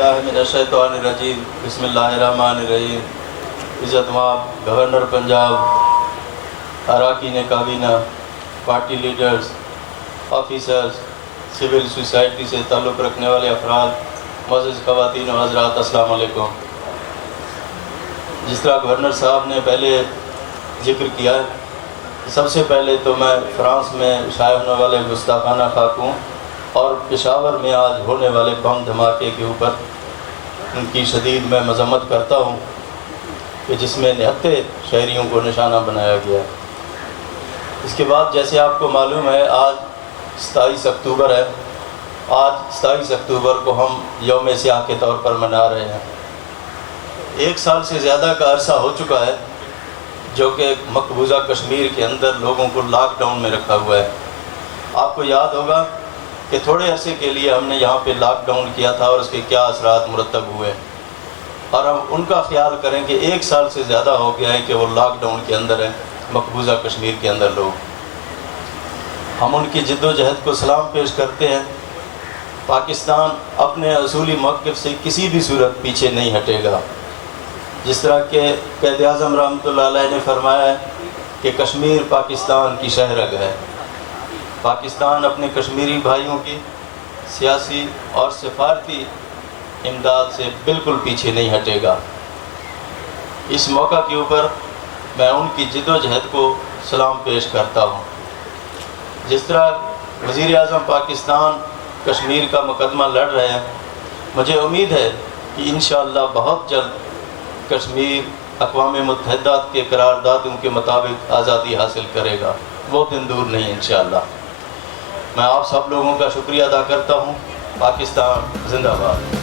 बिल्लाहि मिनश्शैतानिर्रजीम बिस्मिल्लाहिर्रहमानिर्रहीम। इज़्ज़त माब गवर्नर पंजाब, अरकान काबीना, party leaders, officers, civil society से ताल्लुक़ रखने वाले अफराद, मुअज़्ज़ज़ ख़वातीन व हज़रात, अस्सलाम वालेकुम। जिस तरह गवर्नर साहब ने पहले ज़िक्र किया है, सबसे पहले तो मैं फ़्रांस में शाये होने वाले गुस्ताखाना खाकों और पेशावर में आज होने वाले बम धमाके के ऊपर उनकी शदीद मैं मज़म्मत करता हूँ कि जिसमें निहत्ते शहरियों को निशाना बनाया गया। इसके बाद जैसे आपको मालूम है, आज 27 अक्टूबर है। आज 27 अक्टूबर को हम यौम सियाह के तौर पर मना रहे हैं। 1 साल से ज़्यादा का अरसा हो चुका है जो कि मकबूजा कश्मीर के अंदर लोगों को लॉकडाउन में रखा हुआ है। आपको याद होगा कि थोड़े अरसे के लिए हमने यहाँ पे लॉकडाउन किया था और उसके क्या असरात मुरतब हुए, और हम उनका ख्याल करें कि 1 साल से ज़्यादा हो गया है कि वो लॉकडाउन के अंदर है, मकबूजा कश्मीर के अंदर लोग। हम उनकी जद्दोजहद को सलाम पेश करते हैं। पाकिस्तान अपने असूली मौक़िफ़ से किसी भी सूरत पीछे नहीं हटेगा। जिस तरह के क़ायद आज़म रहमतुल्लाह अलैह ने फरमाया है कि कश्मीर पाकिस्तान की शहरग है। पाकिस्तान अपने कश्मीरी भाइयों की सियासी और सफारती इमदाद से बिल्कुल पीछे नहीं हटेगा। इस मौका के ऊपर मैं उनकी जद्दोजहद को सलाम पेश करता हूँ। जिस तरह वज़ीर आज़म पाकिस्तान कश्मीर का मुकदमा लड़ रहे हैं, मुझे उम्मीद है कि इंशाअल्लाह बहुत जल्द कश्मीर अक़वाम मुत्तहिदा के करारदादों के मुताबिक आज़ादी हासिल करेगा। वो दिन दूर नहीं इंशाअल्लाह। मैं आप सब लोगों का शुक्रिया अदा करता हूँ। पाकिस्तान जिंदाबाद।